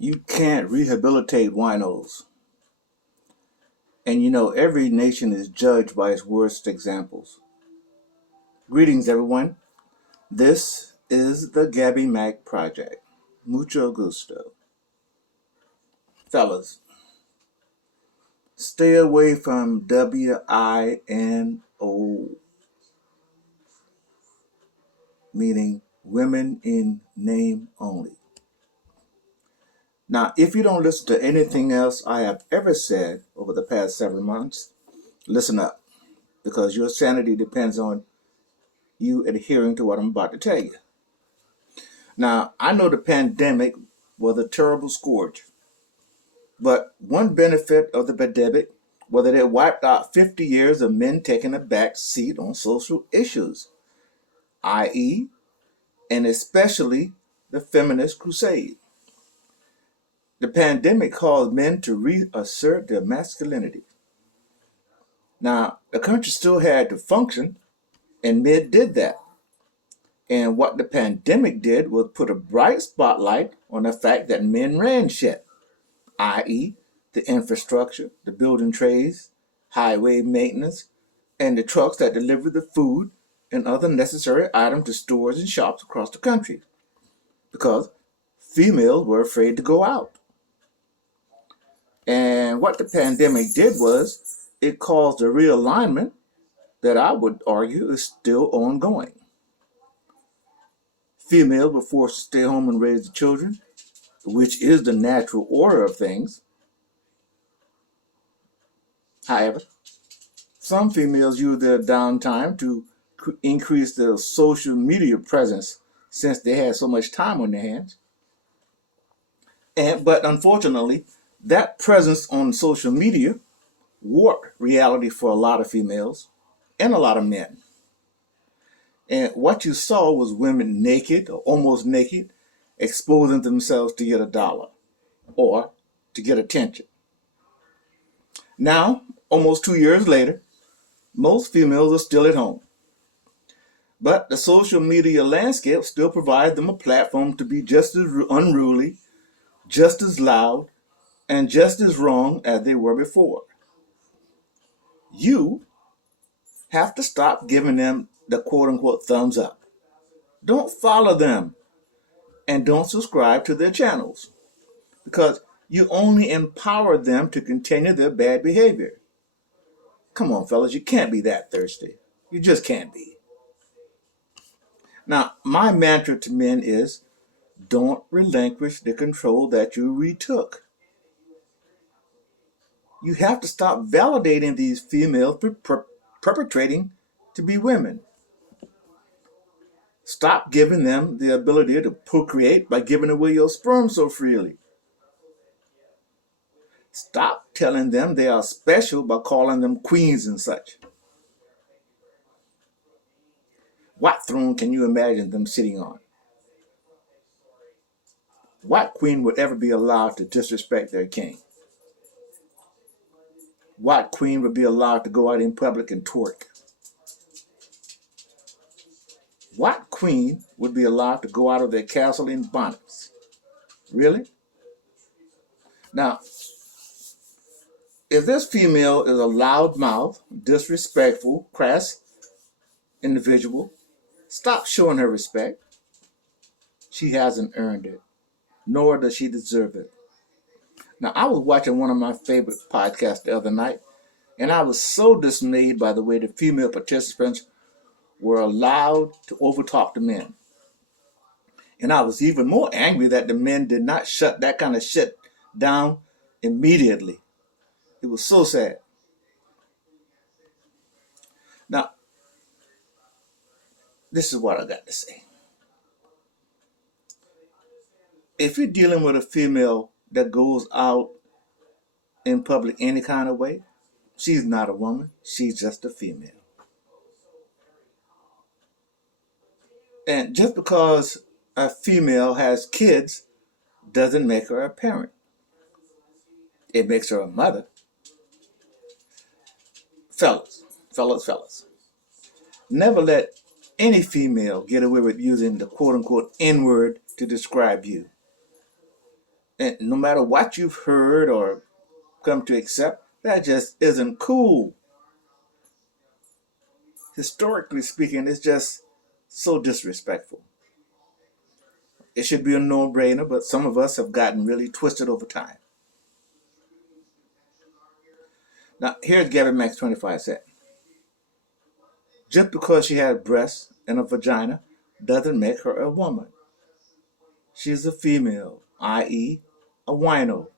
You can't rehabilitate winos. And every nation is judged by its worst examples. Greetings, everyone. This is the Gabby Mac Project. Mucho gusto. Fellas, stay away from WINO, meaning women in name only. Now, if you don't listen to anything else I have ever said over the past 7 months, listen up, because your sanity depends on you adhering to what I'm about to tell you. Now, I know the pandemic was a terrible scourge, but one benefit of the pandemic was that it wiped out 50 years of men taking a back seat on social issues, i.e., and especially the feminist crusade. The pandemic caused men to reassert their masculinity. Now, the country still had to function, and men did that. And what the pandemic did was put a bright spotlight on the fact that men ran shit, i.e., the infrastructure, the building trades, highway maintenance, and the trucks that deliver the food and other necessary items to stores and shops across the country. Because females were afraid to go out. And what the pandemic did was it caused a realignment that I would argue is still ongoing. Females were forced to stay home and raise the children, which is the natural order of things. However, some females use their downtime to increase their social media presence since they had so much time on their hands. But unfortunately, that presence on social media warped reality for a lot of females and a lot of men. And what you saw was women naked or almost naked, exposing themselves to get a dollar or to get attention. Now, almost 2 years later, most females are still at home. But the social media landscape still provides them a platform to be just as unruly, just as loud, and just as wrong as they were before. You have to stop giving them the quote-unquote thumbs up. Don't follow them and don't subscribe to their channels because you only empower them to continue their bad behavior. Come on, fellas, you can't be that thirsty. You just can't be. Now, my mantra to men is don't relinquish the control that you retook. You have to stop validating these females perpetrating to be women. Stop giving them the ability to procreate by giving away your sperm so freely. Stop telling them they are special by calling them queens and such. What throne can you imagine them sitting on? What queen would ever be allowed to disrespect their king? What queen would be allowed to go out in public and twerk? What queen would be allowed to go out of their castle in bonnets? Really? Now, if this female is a loudmouth, disrespectful, crass individual, stop showing her respect. She hasn't earned it, nor does she deserve it. Now, I was watching one of my favorite podcasts the other night, and I was so dismayed by the way the female participants were allowed to overtalk the men. And I was even more angry that the men did not shut that kind of shit down immediately. It was so sad. Now, this is what I got to say. If you're dealing with a female that goes out in public any kind of way, she's not a woman. She's just a female. And just because a female has kids doesn't make her a parent. It makes her a mother. Fellas, never let any female get away with using the quote-unquote N-word to describe you. And no matter what you've heard or come to accept, that just isn't cool. Historically speaking, it's just so disrespectful. It should be a no-brainer, but some of us have gotten really twisted over time. Now, here's Gabby Max 25 said, just because she had breasts and a vagina doesn't make her a woman. She's a female, i.e., a wino,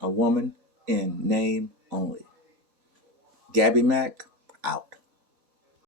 a woman in name only. Gabby Mac, out.